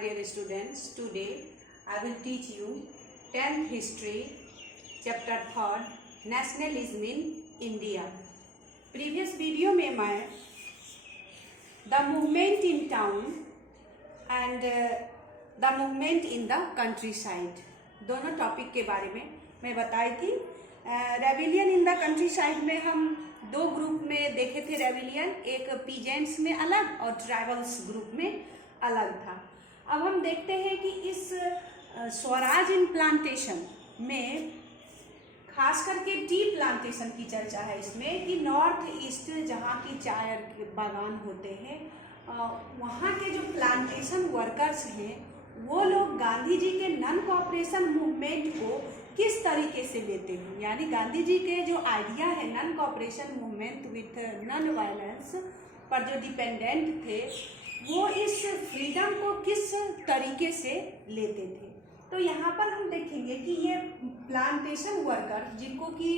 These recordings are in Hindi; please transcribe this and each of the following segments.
dear students, today I will teach you 10th history, chapter 3rd, nationalism in India. Previous video में मैं the movement in town and the movement in the countryside दोनों टॉपिक के बारे में मैं बताई थी. Rebellion in the country side में हम दो ग्रुप में देखे थे रेबिलियन, एक पीजेंट्स में अलग और ट्राइबल्स ग्रुप में अलग था. अब हम देखते हैं कि इस स्वराज इन प्लांटेशन में खास करके टी प्लांटेशन की चर्चा है इसमें कि नॉर्थ ईस्ट जहाँ की चाय के बागान होते हैं वहाँ के जो प्लांटेशन वर्कर्स हैं वो लोग गांधी जी के नॉन कोऑपरेशन मूवमेंट को किस तरीके से लेते हैं, यानी गांधी जी के जो आइडिया है non cooperation movement with non violence पर जो डिपेंडेंट थे वो इस फ्रीडम को किस तरीके से लेते थे. तो यहाँ पर हम देखेंगे कि ये प्लांटेशन वर्कर जिनको कि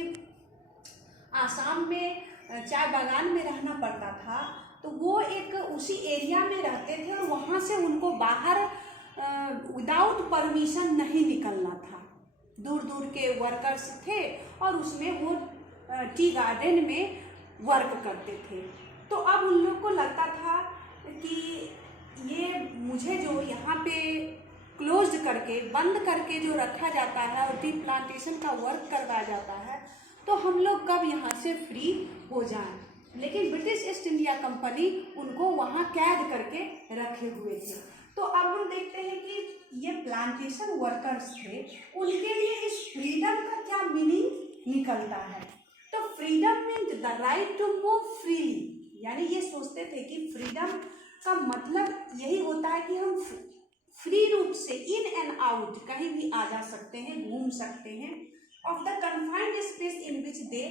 आसाम में चाय बागान में रहना पड़ता था तो वो एक उसी एरिया में रहते थे और वहाँ से उनको बाहर विदाउट परमिशन नहीं निकलना था. दूर दूर के वर्कर्स थे और उसमें वो टी गार्डन में वर्क करते थे. तो अब उन लोग को लगता था कि ये मुझे जो यहाँ पे क्लोज्ड करके बंद करके जो रखा जाता है और टी प्लांटेशन का वर्क करवाया जाता है तो हम लोग कब यहाँ से फ्री हो जाएं. लेकिन ब्रिटिश ईस्ट इंडिया कंपनी उनको वहाँ कैद करके रखे हुए थे. तो अब हम देखते हैं कि ये प्लांटेशन वर्कर्स थे, उनके लिए इस फ्रीडम का क्या मीनिंग निकलता है. तो freedom means the right to move freely, यानी ये सोचते थे कि फ्रीडम का मतलब यही होता है कि हम फ्री रूप से इन एंड आउट कहीं भी आ जा सकते हैं, घूम सकते हैं. Of the confined space in which they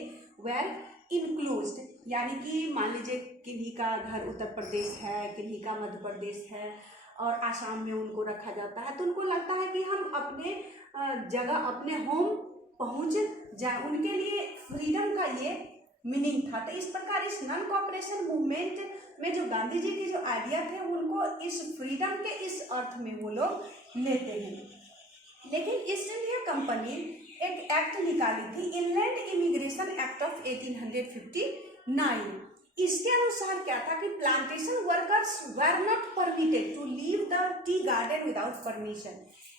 were enclosed, यानी कि मान लीजिए किन्हीं का घर उत्तर प्रदेश है, किन्हीं का मध्य प्रदेश है और आसाम में उनको रखा जाता है तो उनको लगता है कि हम अपने जगह अपने होम पहुंच जाए. उनके लिए फ्रीडम का ये मीनिंग था. तो इस प्रकार इस नॉन कोऑपरेशन मूवमेंट में जो गांधी जी के जो आइडिया थे उनको इस फ्रीडम के इस अर्थ में वो लोग लेते हैं. लेकिन ईस्ट इंडिया कंपनी एक एक्ट निकाली थी, इनलैंड इमिग्रेशन एक्ट ऑफ 1859. इसके अनुसार क्या था कि plantation workers were not permitted to leave the tea garden without permission,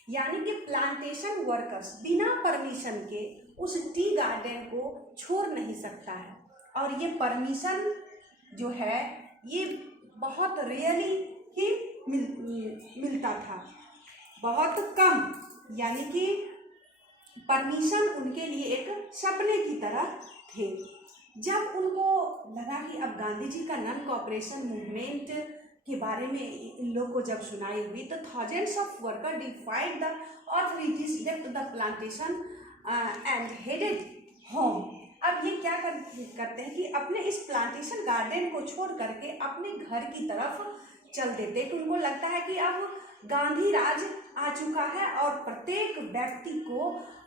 यानी कि प्लांटेशन वर्कर्स बिना परमिशन के उस टी गार्डन को छोड़ नहीं सकता है. और ये परमिशन जो है ये बहुत रेयरली ही मिलता था, बहुत कम, यानी कि परमिशन उनके लिए एक सपने की तरह थे. जब उनको लगा कि अब गांधी जी का नॉन कोऑपरेशन मूवमेंट के बारे में इन लोग को जब सुनाई हुई तो thousands of worker डिफाइड the authorities left the plantation and headed home. अब ये क्या करते हैं कि अपने इस प्लांटेशन गार्डन को छोड़ करके अपने घर की तरफ चल देते कि उनको लगता है कि अब गांधी राज आ चुका है और प्रत्येक व्यक्ति को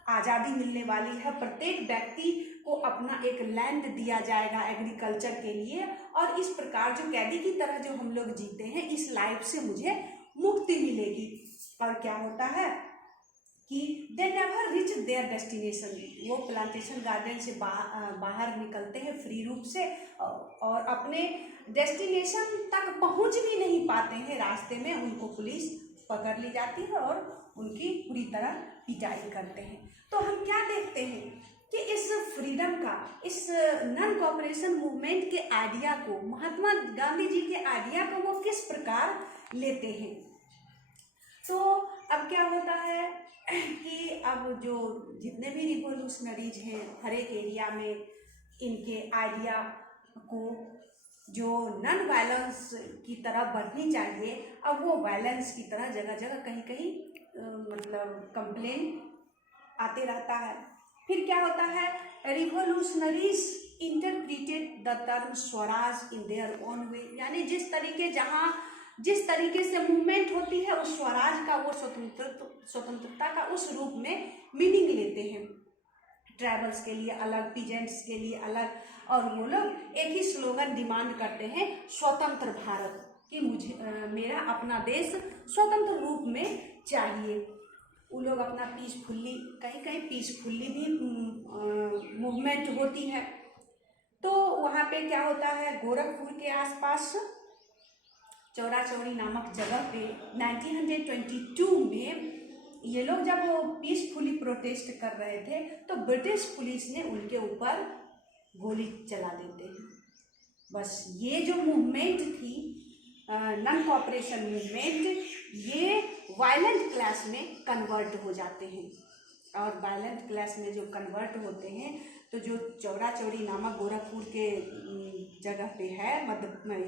आज़ादी मिलने वाली है, प्रत्येक व्यक्ति को अपना एक लैंड दिया जाएगा एग्रीकल्चर के लिए और इस प्रकार जो कैदी की तरह जो हम लोग जीते हैं इस लाइफ से मुझे मुक्ति मिलेगी. और क्या होता है कि they never rich there destination, वो प्लांटेशन गार्डन से बाहर निकलते हैं फ्री रूप से और अपने डेस्टिनेशन तक पहुंच भी नहीं पाते हैं. रास्ते में उनको पुलिस पकड़ ली जाती है और उनकी पूरी तरह पिटाई करते हैं. तो हम क्या देखते हैं कि इस फ्रीडम का, इस नॉन कोऑपरेशन मूवमेंट के आइडिया को, महात्मा गांधी जी के आइडिया को वो किस प्रकार लेते हैं. तो अब क्या होता है कि अब जो जितने भी रिवोल्यूशनरीज हैं हर एक एरिया में इनके आइडिया को जो नॉन वायलेंस की तरह बढ़नी चाहिए अब वो वायलेंस की तरह जगह जगह कहीं कहीं मतलब कंप्लेन आते रहता है. फिर क्या होता है, revolutionaries interpreted the term Swaraj in their own way, यानी जिस तरीके से मूवमेंट होती है उस स्वराज का, वो स्वतंत्रता का उस रूप में मीनिंग लेते हैं. ट्राइबल्स के लिए अलग, पीजेंट्स के लिए अलग, और वो लोग एक ही स्लोगन डिमांड करते हैं, स्वतंत्र भारत. कि मुझे मेरा अपना देश स्वतंत्र रूप में चाहिए। वो लोग अपना पीसफुल्ली, कहीं कहीं पीसफुल्ली भी मूवमेंट होती है। तो वहाँ पे क्या होता है, गोरखपुर के आसपास चौरा चौरी नामक जगह पे 1922 में ये लोग जब पीसफुली प्रोटेस्ट कर रहे थे तो ब्रिटिश पुलिस ने उनके ऊपर गोली चला देते हैं। बस ये जो मूवमेंट थी, नॉन कॉपरेशन मूवमेंट, ये वायलेंट क्लास में कन्वर्ट हो जाते हैं। और वायलेंट क्लास में जो कन्वर्ट होते हैं तो जो चौरा चौरी नामक गोरखपुर के जगह पे है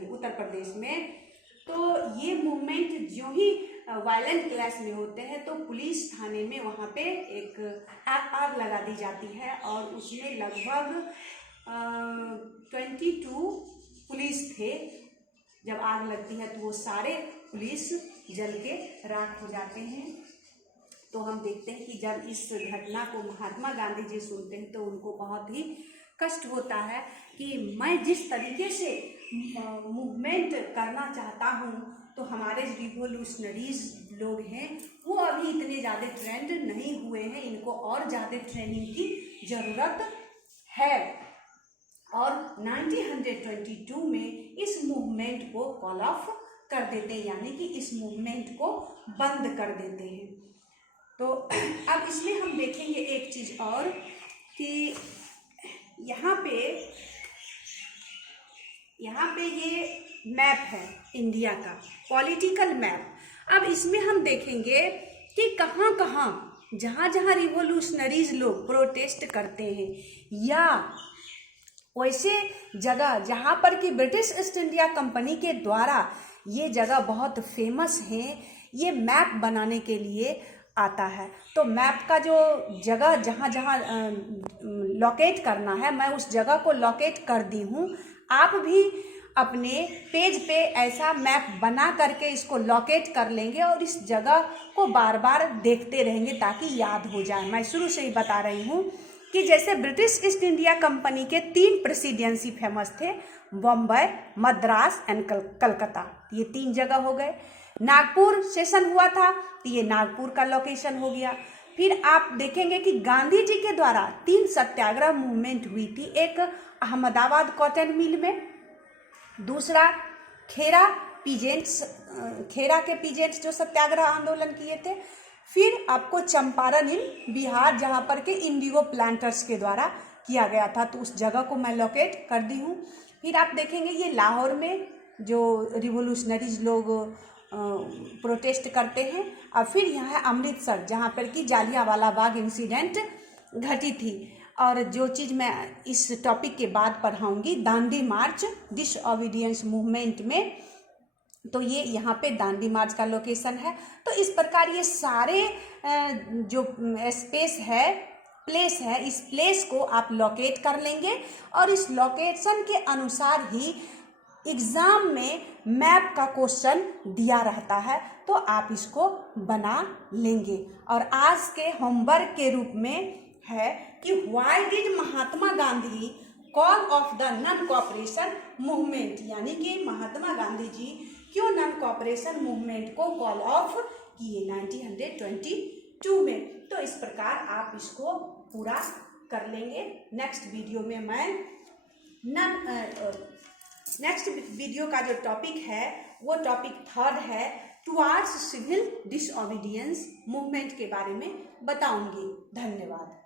उत्तर प्रदेश में, तो ये मूवमेंट जो ही वायलेंट क्लास में होते हैं तो पुलिस थाने में वहाँ पे एक आग लगा दी जाती है और उसमें लगभग 22 पुलिस थे। जब आग लगती है तो वो सारे पुलिस जल के राख हो जाते हैं। तो हम देखते हैं कि जब इस घटना को महात्मा गांधी जी सुनते हैं तो उनको बहुत ही कष्ट होता है कि मैं जिस तरीके से मूवमेंट करना चाहता हूँ तो हमारे रिवोल्यूशनरीज लोग हैं वो अभी इतने ज़्यादा ट्रेंड नहीं हुए हैं, इनको और ज़्यादा ट्रेनिंग की ज़रूरत है। और 1922 में इस मूवमेंट को कॉल ऑफ कर देते हैं, यानी कि इस मूवमेंट को बंद कर देते हैं। तो अब इसमें हम देखेंगे एक चीज़ और कि यहाँ पे ये मैप है इंडिया का, पॉलिटिकल मैप। अब इसमें हम देखेंगे कि कहाँ कहाँ जहाँ जहाँ रिवोल्यूशनरीज लोग प्रोटेस्ट करते हैं या वैसे जगह जहाँ पर कि ब्रिटिश ईस्ट इंडिया कंपनी के द्वारा ये जगह बहुत फेमस हैं, ये मैप बनाने के लिए आता है। तो मैप का जो जगह जहाँ जहाँ लोकेट करना है, मैं उस जगह को लोकेट कर दी हूँ। आप भी अपने पेज पे ऐसा मैप बना करके इसको लोकेट कर लेंगे और इस जगह को बार बार देखते रहेंगे ताकि याद हो जाए। मैं शुरू से ही बता रही हूँ कि जैसे ब्रिटिश ईस्ट इंडिया कंपनी के 3 प्रेसिडेंसी फेमस थे, बॉम्बे, मद्रास एंड कलकत्ता। ये 3 जगह हो गए। नागपुर सेशन हुआ था तो ये नागपुर का लोकेशन हो गया। फिर आप देखेंगे कि गांधी जी के द्वारा 3 सत्याग्रह मूवमेंट हुई थी। एक अहमदाबाद कॉटन मिल में, दूसरा खेरा के पीजेंट्स जो सत्याग्रह आंदोलन किए थे, फिर आपको चंपारण इन बिहार जहाँ पर के इंडिगो प्लांटर्स के द्वारा किया गया था। तो उस जगह को मैं लोकेट कर दी हूँ। फिर आप देखेंगे ये लाहौर में जो रिवोल्यूशनरीज लोग प्रोटेस्ट करते हैं। और फिर यहाँ है अमृतसर जहाँ पर कि जालियांवाला बाग इंसिडेंट घटी थी। और जो चीज़ मैं इस टॉपिक के बाद पढ़ाऊँगी, दांडी मार्च डिसओबीडियंस मूवमेंट में, तो ये यहाँ पे दांडी मार्च का लोकेशन है। तो इस प्रकार ये सारे जो स्पेस है, प्लेस है, इस प्लेस को आप लोकेट कर लेंगे और इस लोकेशन के अनुसार ही एग्ज़ाम में मैप का क्वेश्चन दिया रहता है, तो आप इसको बना लेंगे। और आज के होमवर्क के रूप में है कि why did Mahatma Gandhi call of the non cooperation movement, यानी कि महात्मा गांधी जी क्यों नॉन कॉपरेशन मूवमेंट को कॉल ऑफ किए 1922 में। तो इस प्रकार आप इसको पूरा कर लेंगे। नेक्स्ट वीडियो का जो टॉपिक है वो टॉपिक 3rd है, टुवार्ड्स सिविल डिसओबीडियंस मूवमेंट के बारे में बताऊंगी। धन्यवाद।